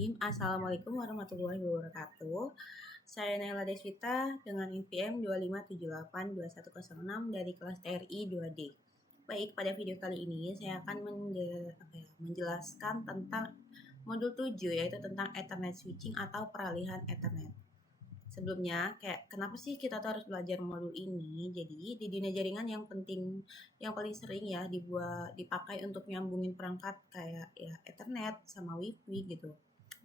Bismillahirrahmanirrahim. Assalamualaikum warahmatullahi wabarakatuh. Saya Naila Deswita dengan NPM 25782106 dari kelas TRI 2D. Baik, pada video kali ini saya akan menjelaskan tentang modul 7, yaitu tentang Ethernet switching atau peralihan Ethernet. Sebelumnya, kenapa sih kita tuh harus belajar modul ini? Jadi, di dunia jaringan yang yang paling sering ya dipakai untuk nyambungin perangkat kayak ya Ethernet sama WiFi gitu.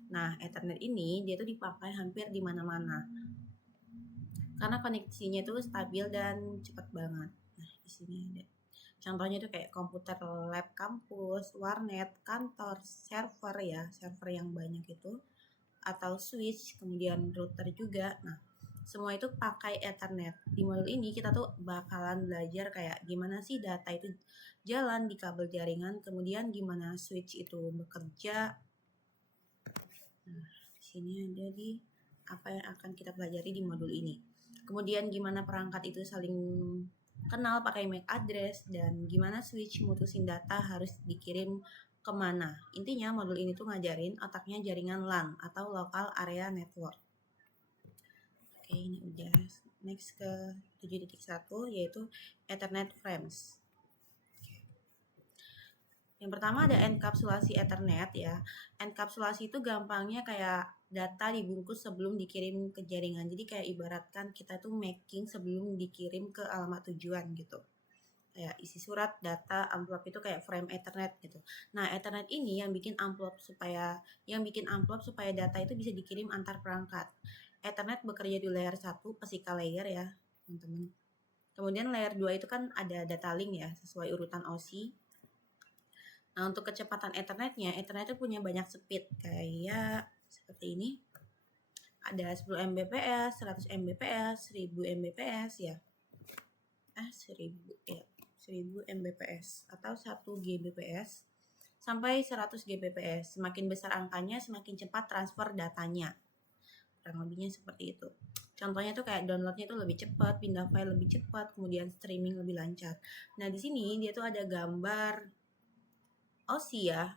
Nah, Ethernet ini dia tuh dipakai hampir di mana-mana. Karena koneksinya itu stabil dan cepat banget. Nah, di sini ada. Contohnya itu kayak komputer lab kampus, warnet, kantor, server yang banyak itu, atau switch, kemudian router juga. Nah, semua itu pakai Ethernet. Di modul ini kita tuh bakalan belajar kayak gimana sih data itu jalan di kabel jaringan, kemudian gimana switch itu bekerja. Nah, di sini ada di apa yang akan kita pelajari di modul ini. Kemudian gimana perangkat itu saling kenal pakai MAC address, dan gimana switch mutusin data harus dikirim kemana. Intinya modul ini tuh ngajarin otaknya jaringan LAN atau Local Area Network. Oke, ini udah. Next ke 7.1 yaitu Ethernet Frames. Yang pertama ada enkapsulasi Ethernet ya. Enkapsulasi itu gampangnya kayak data dibungkus sebelum dikirim ke jaringan. Jadi kayak ibaratkan kita tuh making sebelum dikirim ke alamat tujuan gitu. Kayak isi surat, data, amplop itu kayak frame Ethernet gitu. Nah, Ethernet ini yang bikin amplop supaya data itu bisa dikirim antar perangkat. Ethernet bekerja di layer 1, physical layer ya, teman-teman. Kemudian layer 2 itu kan ada data link ya, sesuai urutan OSI. Nah, untuk kecepatan Ethernetnya, Ethernet itu punya banyak speed kayak seperti ini. Ada 10 Mbps, 100 Mbps, 1000 Mbps ya. 1000 ya. 1000 Mbps atau 1 Gbps sampai 100 Gbps. Semakin besar angkanya, semakin cepat transfer datanya. Kurang lebihnya seperti itu. Contohnya tuh kayak downloadnya tuh lebih cepat, pindah file lebih cepat, kemudian streaming lebih lancar. Nah, di sini dia tuh ada gambar OSI ya.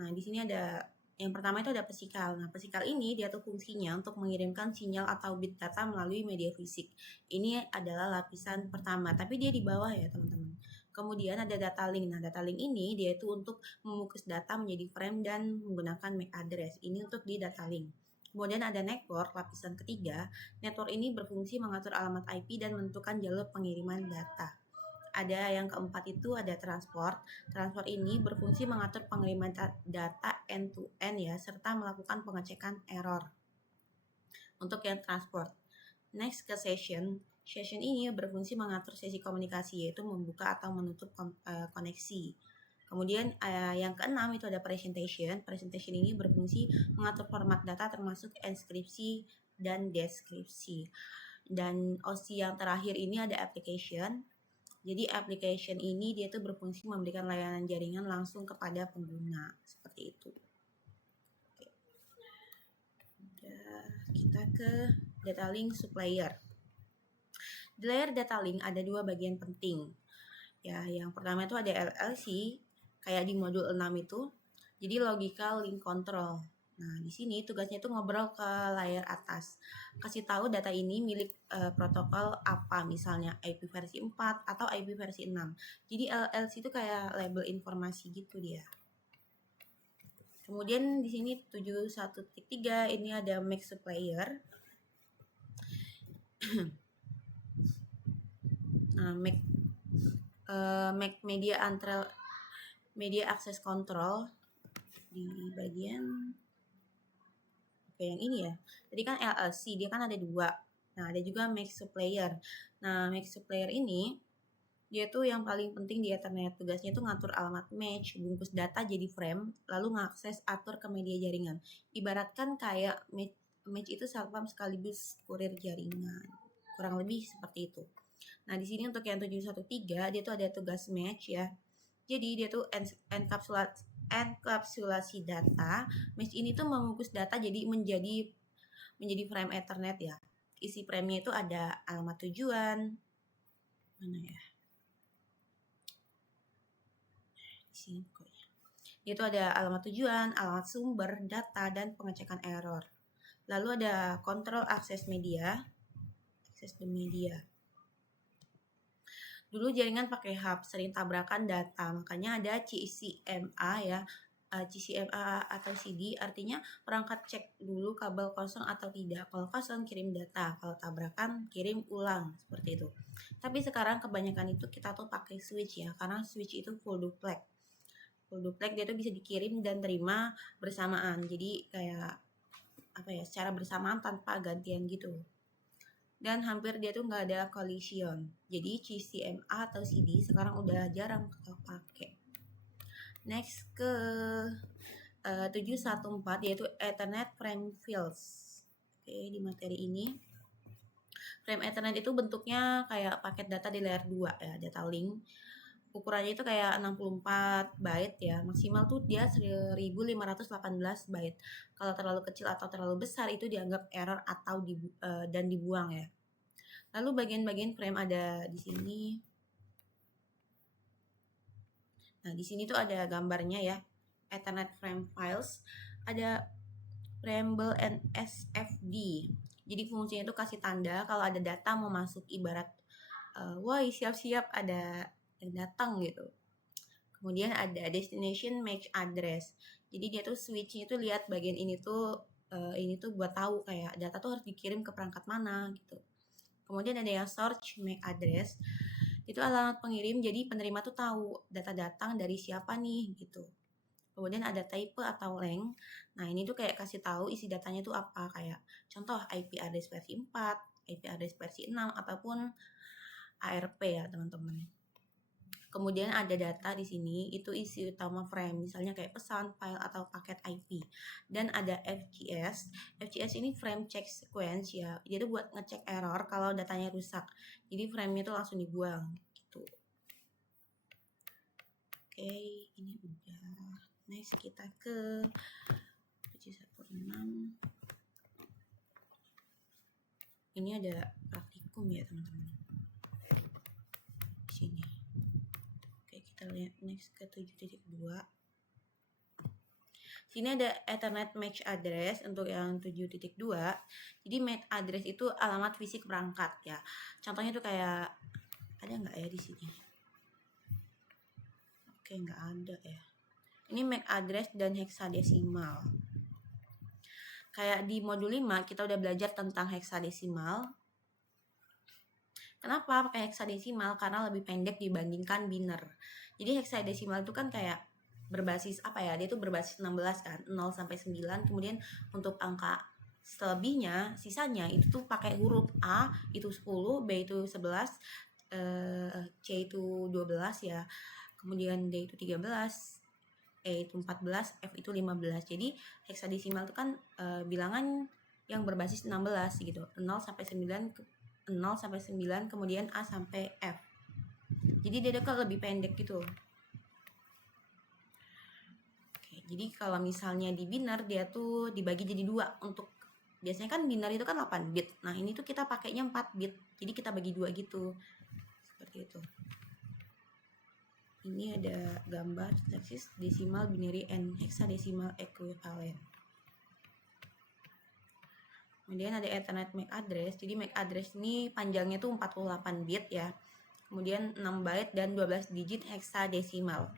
Nah, di sini ada yang pertama itu ada pesikal. Nah, pesikal ini dia tuh fungsinya untuk mengirimkan sinyal atau bit data melalui media fisik. Ini adalah lapisan pertama, tapi dia di bawah ya, teman-teman. Kemudian ada data link. Nah, data link ini dia itu untuk membungkus data menjadi frame dan menggunakan MAC address. Ini untuk di data link. Kemudian ada network, lapisan ketiga. Network ini berfungsi mengatur alamat IP dan menentukan jalur pengiriman data. Ada yang keempat itu ada transport. Transport ini berfungsi mengatur pengiriman data end-to-end ya, serta melakukan pengecekan error untuk yang transport. Next ke session. Session ini berfungsi mengatur sesi komunikasi, yaitu membuka atau menutup koneksi. Kemudian yang keenam itu ada presentation. Presentation ini berfungsi mengatur format data termasuk inskripsi dan deskripsi. Dan OSI yang terakhir ini ada application. Jadi application ini dia tuh berfungsi memberikan layanan jaringan langsung kepada pengguna, seperti itu. Oke. Kita ke data link supplier. Di layer data link ada dua bagian penting. Ya, yang pertama itu ada LLC, kayak di modul 6 itu. Jadi logical link control. Nah, di sini tugasnya itu ngobrol ke layar atas. Kasih tahu data ini milik protokol apa, misalnya IP versi 4 atau IP versi 6. Jadi LLC itu kayak label informasi gitu dia. Kemudian di sini 7.1.3 ini ada MAC supplier. Nah, MAC media access control di bagian yang ini ya. Tadi kan LLC, dia kan ada dua. Nah, ada juga MAC supplier. Nah, MAC supplier ini dia tuh yang paling penting di Ethernet. Tugasnya tuh ngatur alamat match, bungkus data jadi frame, lalu ngakses atur ke media jaringan. Ibaratkan kayak match itu satpam sekaligus kurir jaringan. Kurang lebih seperti itu. Nah, di sini untuk yang 7.1.3 dia tuh ada tugas match ya. Jadi dia tuh enkapsulasi data. Match ini tuh membungkus data jadi menjadi frame Ethernet ya. Isi frame-nya itu ada alamat tujuan. Mana ya? Di sini pokoknya. Yaitu ada alamat tujuan, alamat sumber, data, dan pengecekan error. Lalu ada kontrol akses media, akses the media. Dulu jaringan pakai hub, sering tabrakan data, makanya ada CCMA ya. CCMA atau CD artinya perangkat cek dulu kabel kosong atau tidak. Kalau kosong kirim data, kalau tabrakan kirim ulang, seperti itu. Tapi sekarang kebanyakan itu kita tuh pakai switch ya, karena switch itu full duplex. Full duplex dia tuh bisa dikirim dan terima bersamaan. Jadi kayak apa ya, secara bersamaan tanpa gantian gitu. Dan hampir dia tuh nggak ada collision. Jadi CCMA atau CD sekarang udah jarang kepake. Next ke 714 yaitu Ethernet Frame Fields. Oke, di materi ini frame Ethernet itu bentuknya kayak paket data di layer 2 ya, data link. Ukurannya itu kayak 64 byte ya, maksimal tuh dia 1518 byte. Kalau terlalu kecil atau terlalu besar itu dianggap error atau dan dibuang ya. Lalu bagian-bagian frame ada di sini. Nah, di sini tuh ada gambarnya ya. Ethernet frame files, ada Frameable and SFD. Jadi fungsinya itu kasih tanda kalau ada data mau masuk, ibarat woi siap-siap ada yang datang gitu. Kemudian ada destination MAC address. Jadi dia tuh switch-nya tuh lihat bagian ini tuh buat tahu kayak data tuh harus dikirim ke perangkat mana gitu. Kemudian ada yang search MAC address. Itu alamat pengirim, jadi penerima tuh tahu data datang dari siapa nih gitu. Kemudian ada type atau length. Nah, ini tuh kayak kasih tahu isi datanya tuh apa, kayak contoh IP address versi 4, IP address versi 6 ataupun ARP ya, teman-teman. Kemudian ada data di sini, itu isi utama frame, misalnya kayak pesan, file atau paket IP. Dan ada FGS. FGS ini frame check sequence ya. Jadi buat ngecek error kalau datanya rusak. Jadi frame-nya tuh langsung dibuang gitu. Oke, ini udah. Next kita ke 716. Ini ada praktikum ya teman-teman. Di sini. Oke, kita lihat next ke 7.2. Sini ada Ethernet MAC address untuk yang 7.2. Jadi MAC address itu alamat fisik perangkat ya. Contohnya tuh kayak ada nggak ya di sini? Oke, nggak ada ya. Ini MAC address dan heksadesimal. Kayak di modul 5 kita udah belajar tentang heksadesimal. Kenapa pakai heksadesimal? Karena lebih pendek dibandingkan biner. Jadi heksadesimal itu kan kayak berbasis apa ya? Dia tuh berbasis 16 kan, 0 sampai 9. Kemudian untuk angka selebihnya, sisanya itu tuh pakai huruf A itu 10, B itu 11, C itu 12 ya. Kemudian D itu 13, E itu 14, F itu 15. Jadi heksadesimal itu kan bilangan yang berbasis 16 gitu. 0 sampai 9 kemudian A sampai F. Jadi dia kan lebih pendek gitu. Oke, jadi kalau misalnya di biner dia tuh dibagi jadi 2 untuk biasanya kan biner itu kan 8 bit. Nah, ini tuh kita pakainya 4 bit. Jadi kita bagi 2 gitu. Seperti itu. Ini ada gambar sintaksis decimal, binary, and hexadecimal equivalent. Kemudian ada Ethernet MAC address. Jadi MAC address ini panjangnya tuh 48 bit ya. Kemudian 6 byte dan 12 digit hexadecimal.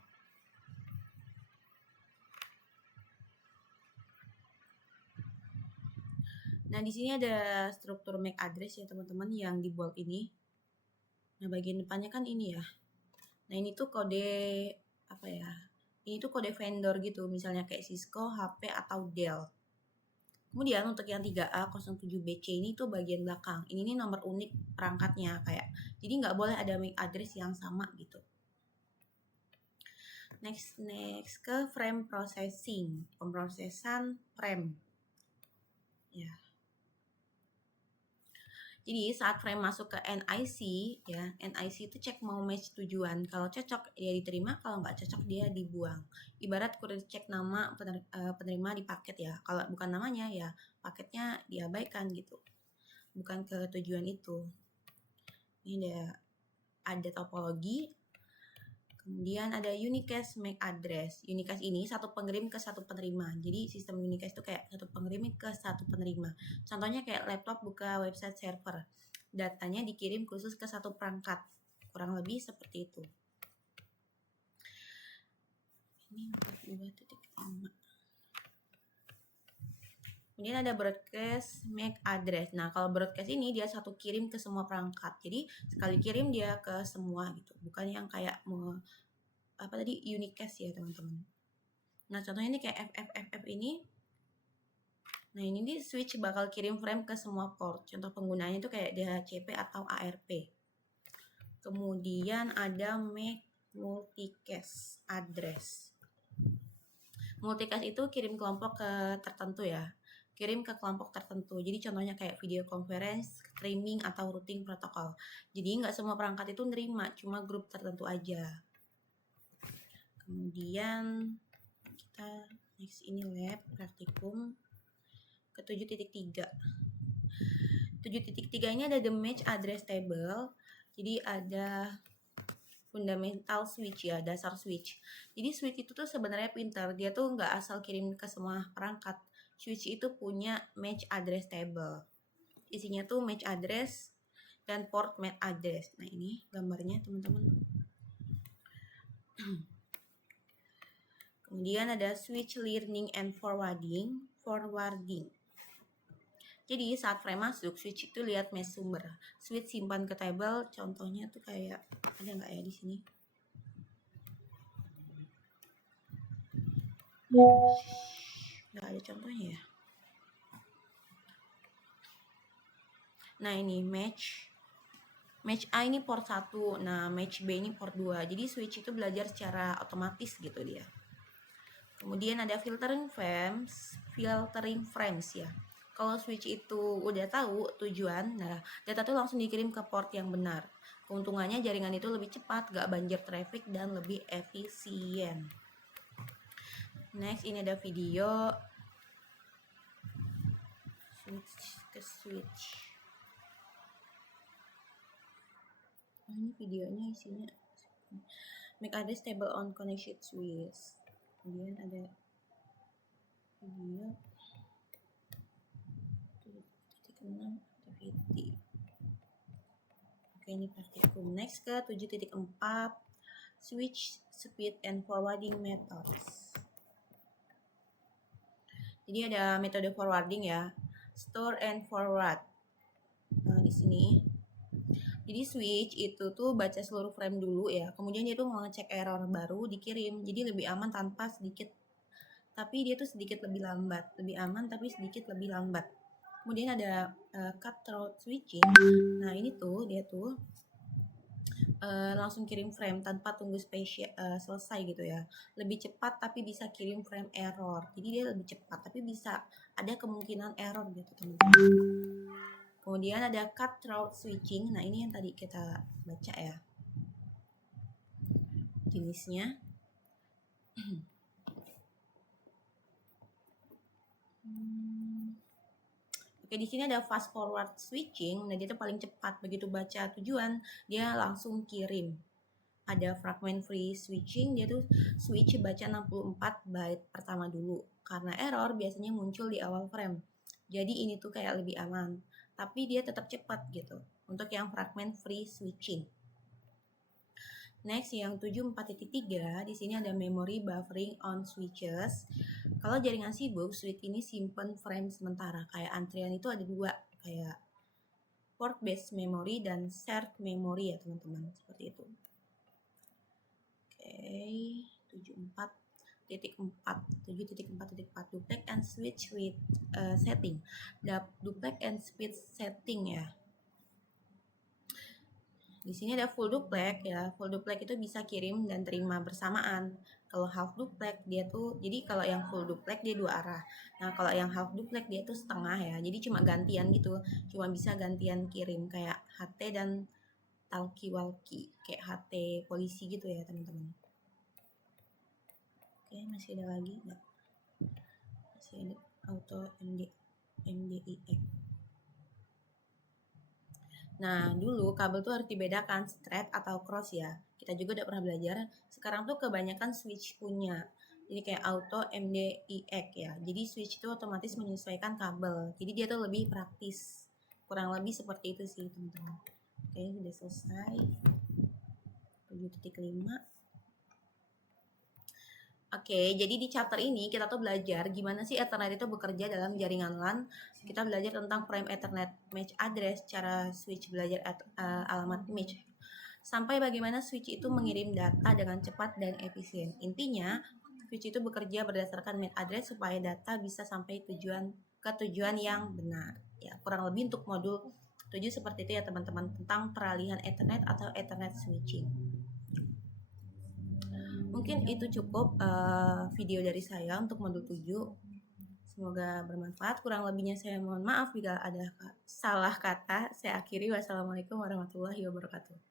Nah, di sini ada struktur MAC address ya teman-teman yang di bold ini. Nah, bagian depannya kan ini ya. Nah, ini tuh kode apa ya? Ini tuh kode vendor gitu, misalnya kayak Cisco, HP, atau Dell. Kemudian untuk yang 3A07BC ini tuh bagian belakang. Ini nih nomor unik perangkatnya kayak. Jadi nggak boleh ada MAC address yang sama gitu. Next ke frame processing, pemrosesan frame. Ya. Jadi saat frame masuk ke NIC ya, NIC itu cek mau match tujuan. Kalau cocok dia diterima, kalau nggak cocok dia dibuang. Ibarat kurir cek nama penerima di paket ya. Kalau bukan namanya ya paketnya diabaikan gitu. Bukan ke tujuan itu. Ini ada topologi. Kemudian ada unicast MAC address. Unicast ini satu pengirim ke satu penerima. Jadi sistem unicast itu kayak satu pengirim ke satu penerima. Contohnya kayak laptop buka website server. Datanya dikirim khusus ke satu perangkat. Kurang lebih seperti itu. Ini 42.5. Kemudian ada broadcast MAC address. Nah, kalau broadcast ini dia satu kirim ke semua perangkat. Jadi sekali kirim dia ke semua gitu. Bukan yang kayak unicast ya, teman-teman. Nah, contohnya ini kayak FFFF ini. Nah, ini di switch bakal kirim frame ke semua port. Contoh penggunaannya itu kayak DHCP atau ARP. Kemudian ada MAC multicast address. Multicast itu kirim kelompok ke tertentu ya. Kirim ke kelompok tertentu. Jadi contohnya kayak video conference, streaming, atau routing protokol. Jadi nggak semua perangkat itu nerima, cuma grup tertentu aja. Kemudian kita next ini lab praktikum ke 7.3. 7.3 ini ada the match address table. Jadi ada fundamental switch ya, dasar switch. Jadi switch itu tuh sebenarnya pintar. Dia tuh nggak asal kirim ke semua perangkat. Switch itu punya match address table. Isinya tuh match address dan port MAC address. Nah, ini gambarnya, teman-teman. Kemudian ada switch learning and forwarding. Jadi saat frame masuk, switch itu lihat match sumber. Switch simpan ke table. Contohnya tuh kayak ada nggak ya di sini? Nggak ada contohnya ya. Nah, ini match A ini port 1, nah match B ini port 2. Jadi switch itu belajar secara otomatis gitu dia. Kemudian ada filtering frames ya. Kalau switch itu udah tahu tujuan, nah data tuh langsung dikirim ke port yang benar. Keuntungannya jaringan itu lebih cepat, gak banjir traffic, dan lebih efisien. Next, ini ada video switch. Ini videonya isinya MAC address table on connected switch. Kemudian ada video 7.6 activity. Oke, ini praktikum. Next ke 7.4 switch speed and forwarding methods. Jadi ada metode forwarding ya, store and forward. Nah, di sini. Jadi switch itu tuh baca seluruh frame dulu ya, kemudian dia tuh ngecek error baru dikirim. Jadi lebih aman tapi dia tuh sedikit lebih lambat. Lebih aman tapi sedikit lebih lambat. Kemudian ada cutthroat switching. Nah, ini tuh dia tuh langsung kirim frame tanpa tunggu selesai gitu ya. Lebih cepat tapi bisa kirim frame error. Jadi dia lebih cepat tapi bisa ada kemungkinan error gitu, teman-teman. Kemudian ada cutthroat switching. Nah, ini yang tadi kita baca ya. Jenisnya. Oke, di sini ada fast forward switching. Nah, dia tuh paling cepat. Begitu baca tujuan, dia langsung kirim. Ada fragment free switching, dia tuh switch baca 64 byte pertama dulu. Karena error biasanya muncul di awal frame. Jadi ini tuh kayak lebih aman. Tapi dia tetap cepat gitu. Untuk yang fragment free switching. Next, yang 74.3, di sini ada memory buffering on switches. Kalau jaringan sibuk, switch ini simpen frame sementara. Kayak antrian itu ada dua, kayak port based memory dan shared memory ya, teman-teman. Seperti itu. Oke, 7.4 duplex and switch with setting. Duplex and switch setting ya. Di sini ada full duplex ya. Full duplex itu bisa kirim dan terima bersamaan. Kalau half duplex dia tuh, jadi kalau yang full duplex dia dua arah. Nah, kalau yang half duplex dia tuh setengah ya. Jadi cuma gantian gitu. Cuma bisa gantian kirim kayak HT dan talkie-walkie, kayak HT polisi gitu ya, teman-teman. Oke, masih ada lagi enggak? Masih ada auto MDIX. Nah, dulu kabel tuh harus dibedakan straight atau cross ya. kita juga udah pernah belajar. Sekarang tuh kebanyakan switch punya. Jadi kayak auto MDIX ya. Jadi switch itu otomatis menyesuaikan kabel. Jadi dia tuh lebih praktis. Kurang lebih seperti itu sih teman-teman. Oke, sudah selesai. 7.5. Oke, jadi di chapter ini kita tuh belajar gimana sih Ethernet itu bekerja dalam jaringan LAN. Kita belajar tentang prime Ethernet match address, cara switch belajar alamat match, sampai bagaimana switch itu mengirim data dengan cepat dan efisien. Intinya, switch itu bekerja berdasarkan MAC address supaya data bisa sampai ke tujuan yang benar. Ya, kurang lebih untuk modul 7 seperti itu ya teman-teman, tentang peralihan Ethernet atau Ethernet switching. Mungkin itu cukup video dari saya untuk modul 7. Semoga bermanfaat. Kurang lebihnya saya mohon maaf bila ada salah kata. Saya akhiri. Wassalamualaikum warahmatullahi wabarakatuh.